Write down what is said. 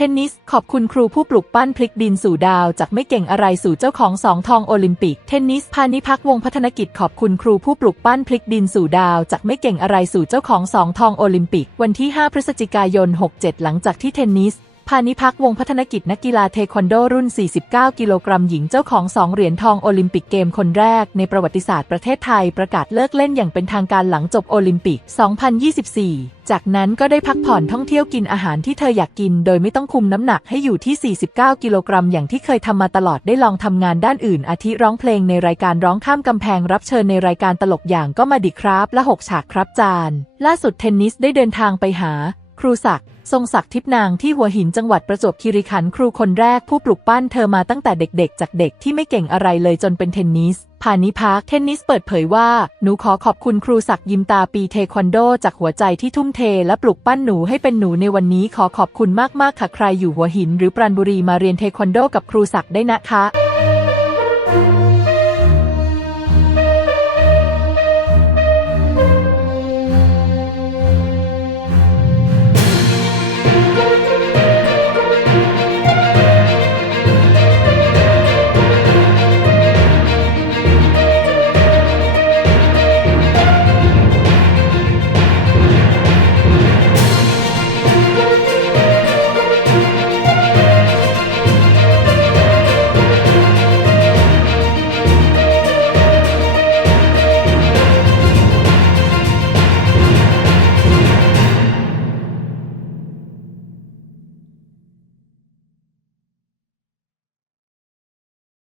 เทนนิสขอบคุณครูผู้ปลุกปั้นพลิกดินสู่ดาว จากไม่เก่งอะไรสู่เจ้าของสองทองโอลิมปิก เทนนิสพานิพักวงพัฒนกิจขอบคุณครูผู้ปลุกปั้นพลิกดินสู่ดาว จากไม่เก่งอะไรสู่เจ้าของสองทองโอลิมปิก วันที่ 5 พฤศจิกายน 67 หลังจากที่เทนนิส พานิพักวงพัฒนกิจนักกีฬาเทควันโดรุ่น 49 กิโลกรัมหญิงเจ้าของ 2 เหรียญทองโอลิมปิกเกมคนแรกในประวัติศาสตร์ประเทศไทยประกาศเลิกเล่นอย่างเป็นทางการหลังจบโอลิมปิก 2024 จากนั้นก็ได้พักผ่อนท่องเที่ยวกินอาหารที่เธออยากกิน โดยไม่ต้องคุมน้ำหนักให้อยู่ที่ 49 กิโลกรัมอย่างที่เคยทำมาตลอดได้ลองทำงานด้านอื่น อาทิร้องเพลงในรายการร้องข้ามกำแพงรับเชิญในรายการตลกอย่างก็มาดิครับและหกฉากครับจาน ล่าสุดเทนนิสได้เดินทางไปหา ครูศักดิ์ ทรงศักดิ์ทิพนางที่หัวหินจังหวัดประจวบคีรีขันธ์ครูคนแรกผู้ปลุกปั้นเธอมาตั้งแต่เด็กๆ จากเด็กที่ไม่เก่งอะไรเลยจนเป็นเทนนิสพานิพักเทนนิสเปิดเผยว่า หนูขอขอบคุณครูศักดิ์ยิมตาปีเทควันโด จากหัวใจที่ทุ่มเท และปลุกปั้นหนูให้เป็นหนูในวันนี้ขอขอบคุณมากๆค่ะใครอยู่หัวหิน หรือปราณบุรีมาเรียนเทควันโดกับครูศักดิ์ได้นะคะ